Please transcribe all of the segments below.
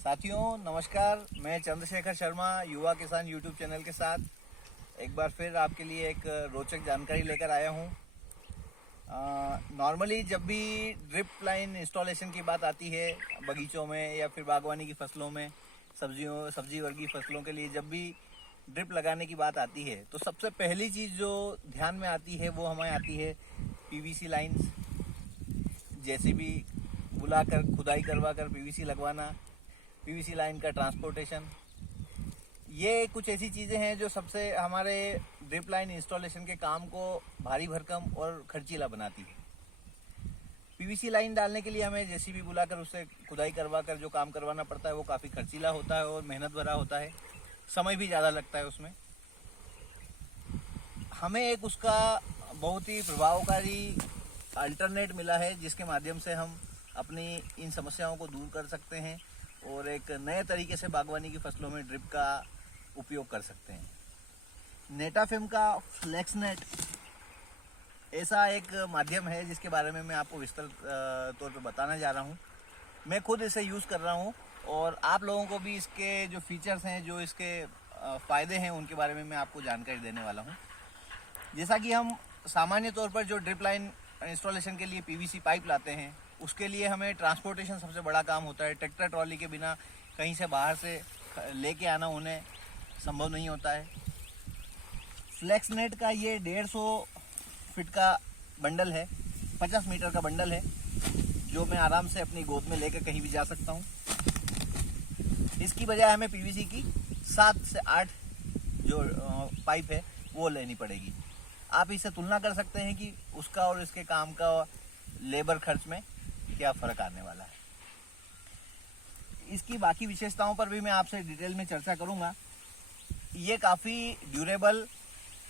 साथियों नमस्कार, मैं चंद्रशेखर शर्मा युवा किसान यूट्यूब चैनल के साथ एक बार फिर आपके लिए एक रोचक जानकारी लेकर आया हूँ। नॉर्मली जब भी ड्रिप लाइन इंस्टॉलेशन की बात आती है बगीचों में या फिर बागवानी की फसलों में, सब्जी वर्गीय फसलों के लिए जब भी ड्रिप लगाने की बात आती है तो सबसे पहली चीज़ जो ध्यान में आती है वो हमें आती है पीवीसी लाइंस। जेसीबी बुलाकर खुदाई करवा कर पीवीसी लगवाना, पीवीसी लाइन का ट्रांसपोर्टेशन, ये कुछ ऐसी चीज़ें हैं जो सबसे हमारे ड्रिप लाइन इंस्टॉलेशन के काम को भारी भरकम और खर्चीला बनाती है। पीवीसी लाइन डालने के लिए हमें जेसीबी बुलाकर उससे खुदाई करवा कर जो काम करवाना पड़ता है वो काफ़ी खर्चीला होता है और मेहनत भरा होता है, समय भी ज़्यादा लगता है उसमें। हमें एक उसका बहुत ही प्रभावकारी अल्टरनेट मिला है जिसके माध्यम से हम अपनी इन समस्याओं को दूर कर सकते हैं और एक नए तरीके से बागवानी की फसलों में ड्रिप का उपयोग कर सकते हैं। नेटाफिम का फ्लेक्स नेट ऐसा एक माध्यम है जिसके बारे में मैं आपको विस्तृत तौर पर बताने जा रहा हूँ। मैं खुद इसे यूज़ कर रहा हूँ और आप लोगों को भी इसके जो फीचर्स हैं, जो इसके फ़ायदे हैं, उनके बारे में मैं आपको जानकारी देने वाला हूँ। जैसा कि हम सामान्य तौर पर जो ड्रिप लाइन इंस्टॉलेशन के लिए पीवीसी पाइप लाते हैं उसके लिए हमें ट्रांसपोर्टेशन सबसे बड़ा काम होता है। ट्रैक्टर ट्रॉली के बिना कहीं से बाहर से लेके आना उन्हें संभव नहीं होता है। फ्लेक्स नेट का ये 150 फीट का बंडल है, 50 मीटर का बंडल है जो मैं आराम से अपनी गोद में लेकर कहीं भी जा सकता हूँ। इसकी बजाय हमें पीवीसी की 7 से 8 जो पाइप है वो लेनी पड़ेगी। आप इससे तुलना कर सकते हैं कि उसका और इसके काम का लेबर खर्च में क्या फ़र्क आने वाला है। इसकी बाकी विशेषताओं पर भी मैं आपसे डिटेल में चर्चा करूंगा। ये काफ़ी ड्यूरेबल,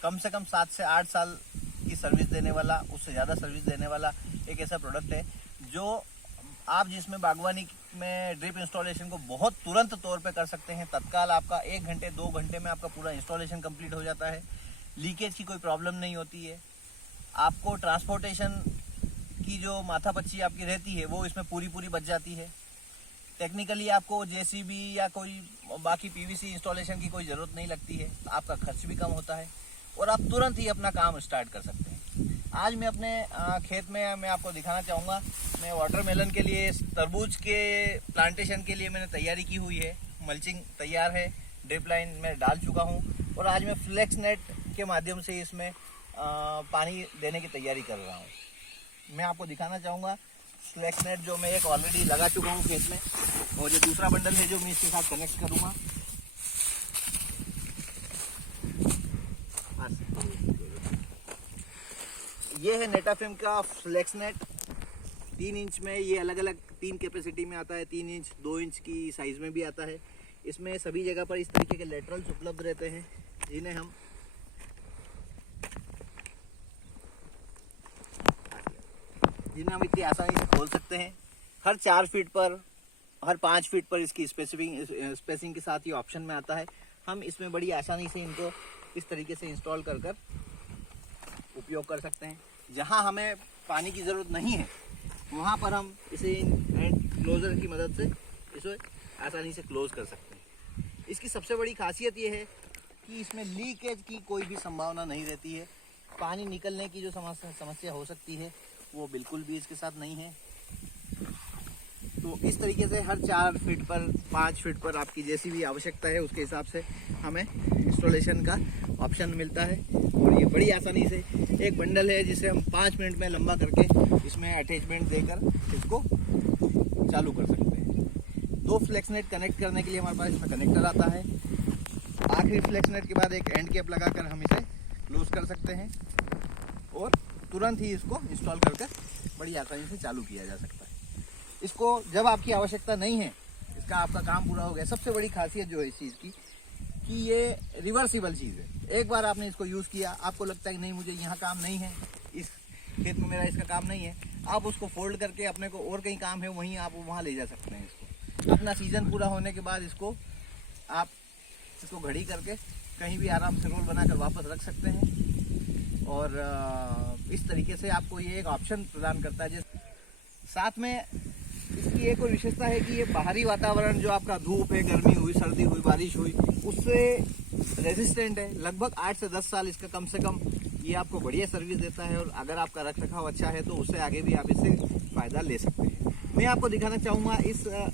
कम से कम 7 से 8 साल की सर्विस देने वाला, उससे ज़्यादा सर्विस देने वाला एक ऐसा प्रोडक्ट है जो आप जिसमें बागवानी में ड्रिप इंस्टॉलेशन को बहुत तुरंत तौर पे कर सकते हैं। तत्काल आपका 1 घंटे 2 घंटे में आपका पूरा इंस्टॉलेशन कंप्लीट हो जाता है। लीकेज की कोई प्रॉब्लम नहीं होती है। आपको ट्रांसपोर्टेशन की जो माथापच्ची आपकी रहती है वो इसमें पूरी बच जाती है। टेक्निकली आपको जेसीबी या कोई बाकी पीवीसी इंस्टॉलेशन की कोई ज़रूरत नहीं लगती है। आपका खर्च भी कम होता है और आप तुरंत ही अपना काम स्टार्ट कर सकते हैं। आज मैं अपने खेत में मैं आपको दिखाना चाहूँगा। मैं वाटरमेलन के लिए, तरबूज के प्लांटेशन के लिए मैंने तैयारी की हुई है। मल्चिंग तैयार है, ड्रिप लाइन में डाल चुका हूँ और आज मैं फ्लेक्स नेट के माध्यम से इसमें पानी देने की तैयारी कर रहा हूँ। मैं आपको दिखाना चाहूँगा फ्लेक्स नेट जो मैं एक ऑलरेडी लगा चुका हूँ खेत में, और जो दूसरा बंडल है जो मैं इसके साथ कनेक्ट करूँगा। ये है नेटाफिम का फ्लेक्स नेट। 3 इंच में ये अलग अलग 3 कैपेसिटी में आता है। 3 इंच, 2 इंच की साइज़ में भी आता है। इसमें सभी जगह पर इस तरीके के लेटरल्स उपलब्ध रहते हैं जिन्हें हम इतनी आसानी से खोल सकते हैं। हर 4 फीट पर, हर 5 फीट पर इसकी स्पेसिंग के साथ ये ऑप्शन में आता है। हम इसमें बड़ी आसानी से इनको इस तरीके से इंस्टॉल कर उपयोग कर सकते हैं। जहां हमें पानी की ज़रूरत नहीं है वहां पर हम इसे हैंड क्लोजर की मदद से इसे आसानी से क्लोज कर सकते हैं। इसकी सबसे बड़ी खासियत ये है कि इसमें लीकेज की कोई भी संभावना नहीं रहती है। पानी निकलने की जो समस्या हो सकती है वो बिल्कुल भी इसके साथ नहीं है। तो इस तरीके से हर 4 फीट पर, 5 फीट पर आपकी जैसी भी आवश्यकता है उसके हिसाब से हमें इंस्टॉलेशन का ऑप्शन मिलता है। और ये बड़ी आसानी से एक बंडल है जिसे हम 5 मिनट में लंबा करके इसमें अटैचमेंट देकर इसको चालू कर सकते हैं। 2 फ्लेक्स नेट कनेक्ट करने के लिए हमारे पास इसमें कनेक्टर आता है। आखिरी फ्लेक्स नेट के बाद एक एंड कैप लगाकर हम इसे क्लोज कर सकते हैं और तुरंत ही इसको इंस्टॉल करके बड़ी आसानी से चालू किया जा सकता है। इसको जब आपकी आवश्यकता नहीं है, इसका आपका काम पूरा हो गया। सबसे बड़ी खासियत जो है इस चीज़ की कि ये रिवर्सिबल चीज़ है। एक बार आपने इसको यूज़ किया, आपको लगता है कि नहीं मुझे यहाँ काम नहीं है, इस खेत में मेरा इसका काम नहीं है, आप उसको फोल्ड करके अपने को और कहीं काम है वहीं आप वहाँ ले जा सकते हैं। इसको अपना सीज़न पूरा होने के बाद आप इसको घड़ी करके कहीं भी आराम से रोल बनाकर वापस रख सकते हैं। और इस तरीके से आपको ये एक ऑप्शन प्रदान करता है। साथ में इसकी एक और विशेषता है कि ये बाहरी वातावरण जो आपका धूप है, गर्मी हुई, सर्दी हुई, बारिश हुई, उससे रेजिस्टेंट है। लगभग 8 से 10 साल इसका कम से कम ये आपको बढ़िया सर्विस देता है, और अगर आपका रख रखाव अच्छा है तो उससे आगे भी आप इससे फ़ायदा ले सकते हैं। मैं आपको दिखाना चाहूँगा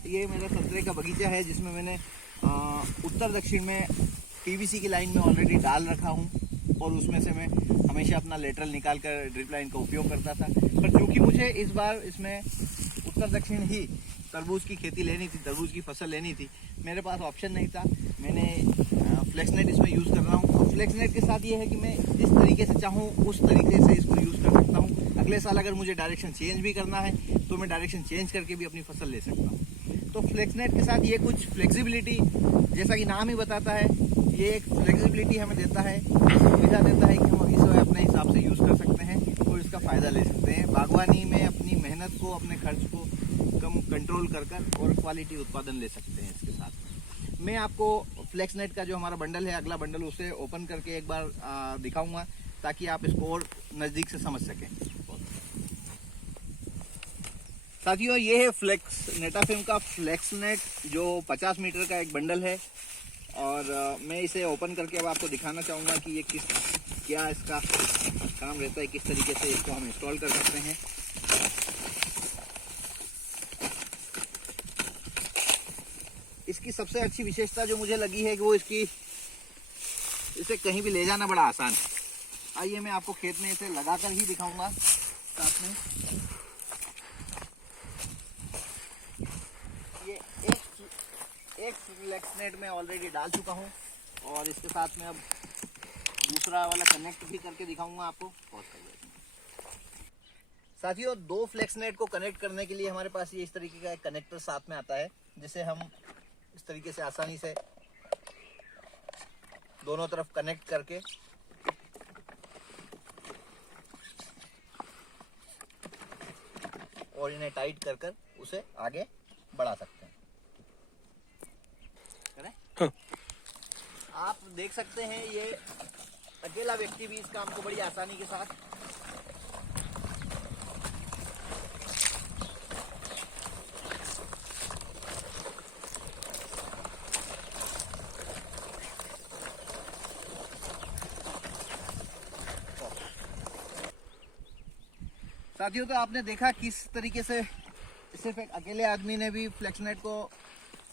ये मेरा संतरे का बगीचा है, जिसमें मैंने उत्तर दक्षिण में पीवीसी की लाइन में ऑलरेडी डाल रखा हूँ, और उसमें से मैं हमेशा अपना लेटरल निकाल कर ड्रिप लाइन का उपयोग करता था। पर क्योंकि मुझे इस बार इसमें उत्तर दक्षिण ही तरबूज की खेती लेनी थी, तरबूज की फसल लेनी थी, मेरे पास ऑप्शन नहीं था, मैंने फ्लेक्सनेट इसमें यूज़ कर रहा हूँ। फ्लेक्सनेट के साथ ये है कि मैं जिस तरीके से चाहूँ उस तरीके से इसको यूज़ कर सकता हूँ। अगले साल अगर मुझे डायरेक्शन चेंज भी करना है तो मैं डायरेक्शन चेंज करके भी अपनी फसल ले सकता हूँ। तो फ्लेक्सनेट के साथ ये कुछ फ्लेक्सिबिलिटी, जैसा कि नाम ही बताता है, ये एक फ्लेक्सिबिलिटी हमें देता है, सुविधा देता है कि हम इसे अपने हिसाब से यूज़ कर सकते हैं और इसका फ़ायदा ले सकते हैं। बागवानी में अपनी मेहनत को, अपने खर्च को कम कंट्रोल कर और क्वालिटी उत्पादन ले सकते हैं इसके साथ। मैं आपको फ्लेक्सनेट का जो हमारा बंडल है, अगला बंडल, उसे ओपन करके एक बार दिखाऊंगा, ताकि आप इसको और नज़दीक से समझ सकें। साथियों, ये है नेटाफिम का फ्लेक्सनेट, जो 50 मीटर का एक बंडल है, और मैं इसे ओपन करके अब आपको दिखाना चाहूँगा कि ये क्या इसका काम रहता है, किस तरीके से इसको हम इंस्टॉल कर सकते हैं। इसकी सबसे अच्छी विशेषता जो मुझे लगी है कि वो इसे कहीं भी ले जाना बड़ा आसान है। आइए मैं आपको खेत में इसे लगाकर ही दिखाऊंगा साथ में। ये एक फ्लेक्सनेट में ऑलरेडी डाल चुका हूँ, और इसके साथ में अब दूसरा वाला कनेक्ट भी करके दिखाऊंगा आपको। साथियों, 2 फ्लेक्सनेट को कनेक्ट करने के लिए हमारे पास ये इस तरीके का एक कनेक्टर साथ में आता है, जिसे हम इस तरीके से आसानी से दोनों तरफ कनेक्ट करके और इन्हें टाइट कर उसे आगे बढ़ा सकते हैं। हाँ। आप देख सकते हैं, ये अकेला व्यक्ति भी इस काम को बड़ी आसानी के साथ साथियों, तो आपने देखा किस तरीके से सिर्फ एक अकेले आदमी ने भी फ्लेक्सनेट को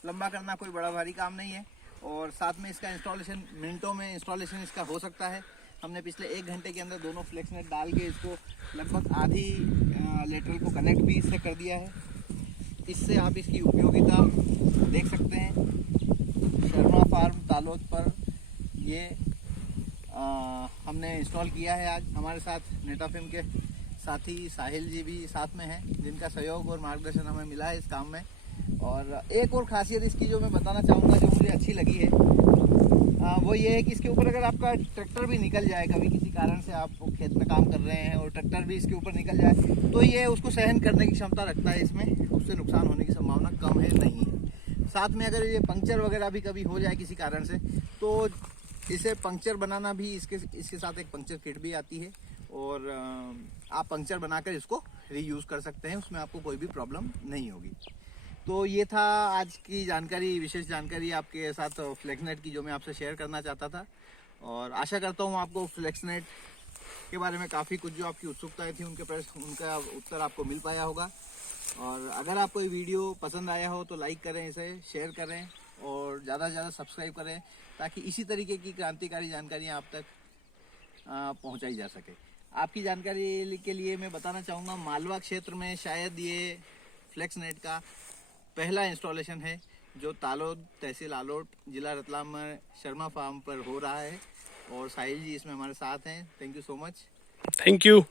लंबा करना कोई बड़ा भारी काम नहीं है, और साथ में इसका इंस्टॉलेशन मिनटों में इंस्टॉलेशन इसका हो सकता है। हमने पिछले 1 घंटे के अंदर दोनों फ्लेक्सनेट डाल के इसको लगभग आधी लेटरल को कनेक्ट भी इससे कर दिया है। इससे आप इसकी उपयोगिता देख सकते हैं। शर्मा फार्म तालोद पर ये हमने इंस्टॉल किया है। आज हमारे साथ नेटाफिम के साथी साहिल जी भी साथ में हैं, जिनका सहयोग और मार्गदर्शन हमें मिला है इस काम में। और एक और खासियत इसकी जो मैं बताना चाहूँगा, जो मुझे अच्छी लगी है, वो ये है कि इसके ऊपर अगर आपका ट्रैक्टर भी निकल जाए, कभी किसी कारण से आप खेत में काम कर रहे हैं और ट्रैक्टर भी इसके ऊपर निकल जाए, तो ये उसको सहन करने की क्षमता रखता है। इसमें उससे नुकसान होने की संभावना कम है, नहीं है। साथ में अगर ये पंक्चर वगैरह भी कभी हो जाए किसी कारण से, तो इसे पंक्चर बनाना भी इसके साथ एक पंक्चर किट भी आती है, और आप पंक्चर बनाकर इसको रीयूज़ कर सकते हैं, उसमें आपको कोई भी प्रॉब्लम नहीं होगी। तो ये था आज की जानकारी, विशेष जानकारी आपके साथ फ्लेक्सनेट की, जो मैं आपसे शेयर करना चाहता था। और आशा करता हूँ आपको फ्लेक्सनेट के बारे में काफ़ी कुछ जो आपकी उत्सुकताएं थी उनका उत्तर आपको मिल पाया होगा। और अगर आपको ये वीडियो पसंद आया हो तो लाइक करें, इसे शेयर करें, और ज़्यादा से ज़्यादा सब्सक्राइब करें, ताकि इसी तरीके की क्रांतिकारी जानकारियाँ आप तक पहुँचाई जा सके। आपकी जानकारी के लिए मैं बताना चाहूँगा, मालवा क्षेत्र में शायद ये फ्लेक्सनेट का पहला इंस्टॉलेशन है, जो तालोद, तहसील आलोट, जिला रतलाम में शर्मा फार्म पर हो रहा है, और साहिल जी इसमें हमारे साथ हैं। Thank you so much. Thank you.